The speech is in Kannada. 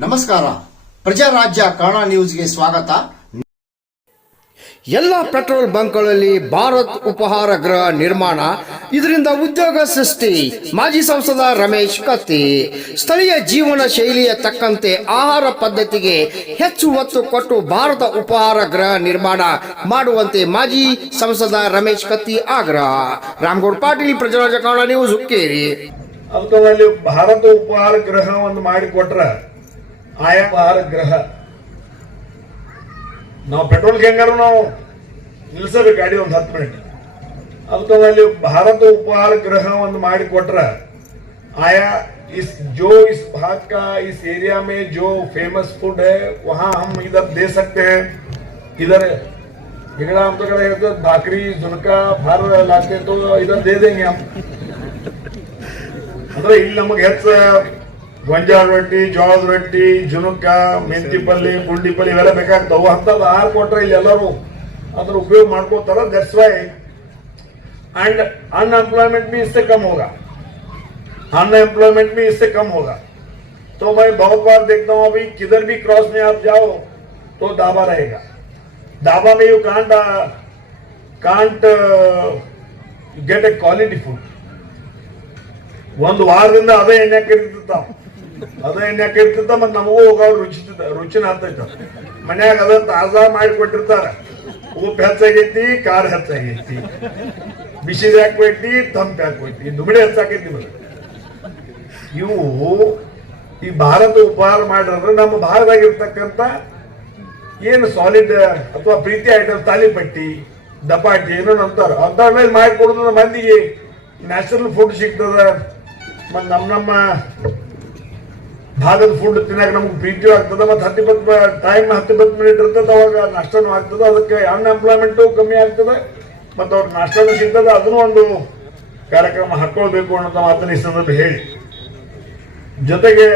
ನಮಸ್ಕಾರ. ಪ್ರಜಾರಾಜ್ಯ ಕನ್ನಡ ನ್ಯೂಸ್ಗೆ ಸ್ವಾಗತ. ಎಲ್ಲ ಪೆಟ್ರೋಲ್ ಬಂಕ್ಗಳಲ್ಲಿ ಭಾರತ್ ಉಪಹಾರ ಗೃಹ ನಿರ್ಮಾಣ. ಇದರಿಂದ ಉದ್ಯೋಗ ಸೃಷ್ಟಿ. ಮಾಜಿ ಸಂಸದ ರಮೇಶ್ ಕತ್ತಿ. ಸ್ಥಳೀಯ ಜೀವನ ಶೈಲಿಯ ತಕ್ಕಂತೆ ಆಹಾರ ಪದ್ಧತಿಗೆ ಹೆಚ್ಚು ಒತ್ತು ಕೊಟ್ಟು ಭಾರತ ಉಪಹಾರ ಗೃಹ ನಿರ್ಮಾಣ ಮಾಡುವಂತೆ ಮಾಜಿ ಸಂಸದ ರಮೇಶ್ ಕತ್ತಿ ಆಗ್ರಹ. ರಾಮಗೌಡ್ ಪಾಟೀಲ್ ಪ್ರಜಾರಾಜ ಕನ್ನಡ ನ್ಯೂಸ್ ಹುಕ್ಕೇರಿ. ಅದಕ್ಕೆ ಭಾರತ ಉಪಹಾರ ಗೃಹ ಒಂದು ಮಾಡಿಕೊಟ್ರ ಆಯಾಮ ಗ್ರಹ ನಾವು ಪೆಟ್ರೋಲ್ ಹೆಂಗಾರು ನಾವು ನಿಲ್ಲಿಸಬೇಕು ಗಾಡಿ ಒಂದು ಹತ್ತು ಮಿನಿಟ್. ಅದಕ್ಕೆ ಭಾರತ ಉಪಹಾರ ಗ್ರಹ ಒಂದು ಮಾಡಿ ಕೊಟ್ರ, ಆಯಾ ಇಸ್ ಜೋ ಇಸ್ ಭಾಗ ಕಾ ಇಸ್ ಏರಿಯಾ ಮೇ ಜೋ ಫೇಮಸ್ ಫುಡ್ ಹೇ, ವಹಾ ಹಮ್ ಇದರ್ ದೇ ಸಕ್ತೆ ಹೇ. ಇದರ್ ಗಿಡ ಅಂತ ಕಡೆ ಹೇಳ್ತಾರೆ ಭಾಕ್ರಿ ಜುನಕ ಭಾರ ಲಾಗ್ತೆ, ತೋ ಇದರ್ ದೇ ದೇಂಗೆ ಅಂದ್ರೆ ಇಲ್ಲಿ ನಮಗೆ ಹೆಚ್ಚು ಗೊಂಜಾಳ ರೊಟ್ಟಿ ಜೋಳದ ರೊಟ್ಟಿ ಜುನುಕ ಮೆಂತಿ ಪಲ್ಯ ಪುಂಡಿ ಪಲ್ಯ ಇವೆಲ್ಲ ಬೇಕಾಗ್ತಾವ ಅಂತದ್ ಆಹಾರ ಕೊಟ್ರೆ ಇಲ್ಲಿ ಎಲ್ಲರೂ ಅದ್ರ ಉಪಯೋಗ ಮಾಡ್ಕೋತಾರ ದಟ್ಸ್ ವೈ एंड अनएम्प्लॉयमेंट भी इससे कम होगा अनएम्प्लॉयमेंट भी इससे कम होगा तो मैं बहुत बार देखता हूँ अभी किधर भी क्रॉस में आप जाओ तो ढाबा रहेगा ढाबा में you can't can't get a quality food ಒಂದು ವಾರದಿಂದ ಅದೇ ಎಣ್ಣೆ ಹಾಕಿರ್ತಿರ್ತಾವ ಅದೇ ಎಣ್ಣೆ ಹಾಕಿರ್ತಿರ್ತ ಮತ್ತೆ ನಮಗೂ ಹೋಗೋ ರುಚಿ ರುಚಿನ ಅಂತೈತ ಮನ್ಯಾಗ ಅದ ತಾಜಾ ಮಾಡಿ ಕೊಟ್ಟಿರ್ತಾರ. ಉಪ್ಪು ಹೆಚ್ಚಾಗೈತಿ, ಖಾರ ಹೆಚ್ಚಾಗೈತಿ. ಬಿಸಿದ ಹಾಕ್ಬೇಕಿ ತಂಪು ಹಾಕ್ಬೇಕಿ ದುಮಿಡಿ ಹೆಚ್ಚಾಕೈತಿ ಇವು ಈ ಭಾರತ ಉಪಹಾರ ಮಾಡಿದ್ರೆ ನಮ್ಮ ಭಾರತದಾಗಿರ್ತಕ್ಕಂಥ ಏನು ಸಾಲಿಡ್ ಅಥವಾ ಪ್ರೀತಿ ಐಟಮ್ ತಾಲಿಪಟ್ಟಿ ದಪಾಟಿ ಏನೋ ಅಂತಾರ. ಅಂತ ಮೇಲೆ ಮಾಡಿ ಕೊಡೋದ್ರ ಮಂದಿಗೆ ನ್ಯಾಚುರಲ್ ಫುಡ್ ಸಿಗ್ತದ. ಮತ್ತು ನಮ್ಮ ನಮ್ಮ ಭಾಗದ ಫುಡ್ ತಿನ್ನಾಕ ನಮ್ಗೆ ಬೀಜು ಆಗ್ತದೆ ಮತ್ತು ಹತ್ತು ಇಪ್ಪತ್ತು ಟೈಮ್ ಹತ್ತು ಇಪ್ಪತ್ತು ಮಿನಿಟ್ ಇರ್ತದೆ, ಅವಾಗ ನಷ್ಟನೂ ಆಗ್ತದೆ, ಅದಕ್ಕೆ ಅನ್ಎಂಪ್ಲಾಯ್ಮೆಂಟು ಕಮ್ಮಿ ಆಗ್ತದೆ, ಮತ್ತು ಅವ್ರ ನಷ್ಟನೂ ಸಿಗ್ತದೆ, ಅದನ್ನು ಒಂದು ಕಾರ್ಯಕ್ರಮ ಹಾಕ್ಕೊಳ್ಬೇಕು ಅನ್ನೋಂಥ ಮಾತನ್ನು ಈ ಸಂದರ್ಭ ಹೇಳಿ. ಜೊತೆಗೆ